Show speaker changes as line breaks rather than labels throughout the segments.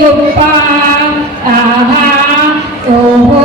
గుప్ప ఆహా ఓహో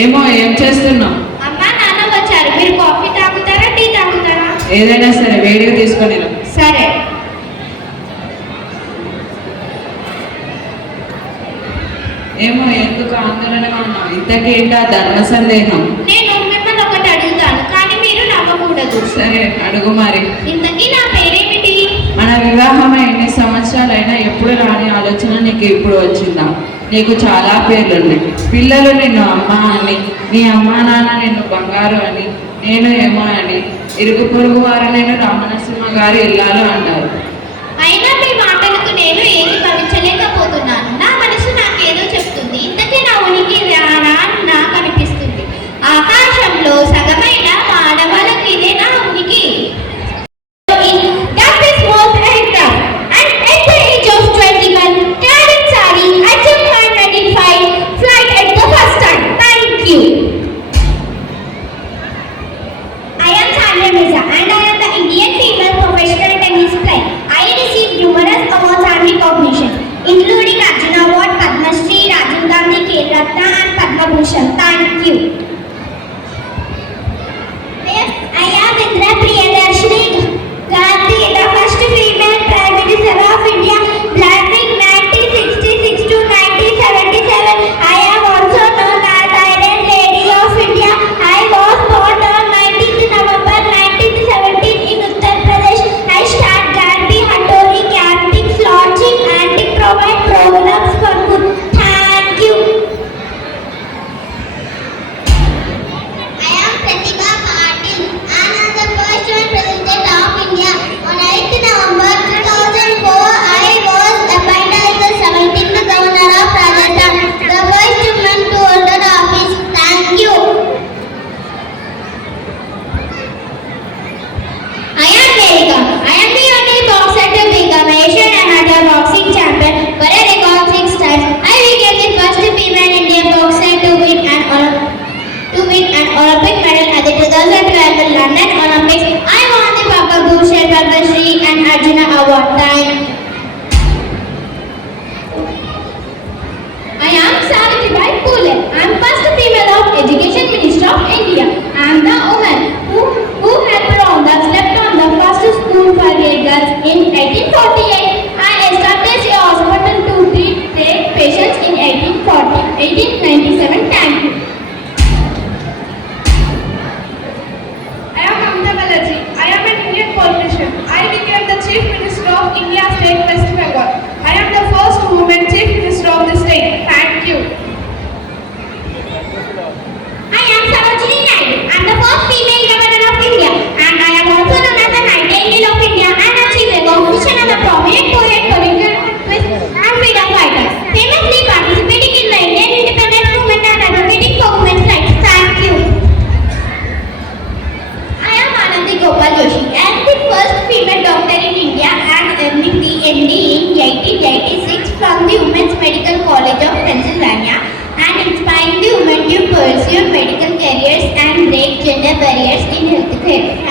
ఏమో ఏం చేస్తున్నావు?
అమ్మా నాన్న వచ్చారు. మీరు కాఫీ తాగుతారా టీ తాగుతారా?
ఏదైనా సరే వేడిగా తీసుకొని.
సరే.
ఏమో ఎందుకు ఆందోళనగా ఉన్నావు? ఇంతకేంటా ధర్మ సందేహం?
నేను మిమ్మల్ని ఒకటి అడుగుతాను కానీ మీరు నవ్వకూడదు.
సరే అడుగు మరి.
ఇంతకీ నా పేరేమిటి?
మన వివాహం ఎన్ని సంవత్సరాలైనా ఎప్పుడు రాని ఆలోచన నీకు ఇప్పుడు వచ్చిందా? నీకు చాలా పేర్లు ఉన్నాయి పిల్లలు నిన్ను అమ్మ అని నీ అమ్మ నాన్న నిన్ను బంగారు అని నేను ఏమో అని ఇరుగు పొరుగు వారు నేను రామనరసింహ గారు ఇల్లాలు అన్నారు
అయినా మీ మాటలకు నేను ఏమి భవించలేకపోతున్నాను. నా మనసు నాకేదో చెప్తుంది. ఇంతకీ నా ఉనికి నాకు అనిపిస్తుంది. ఆకాశంలో barriers in healthcare.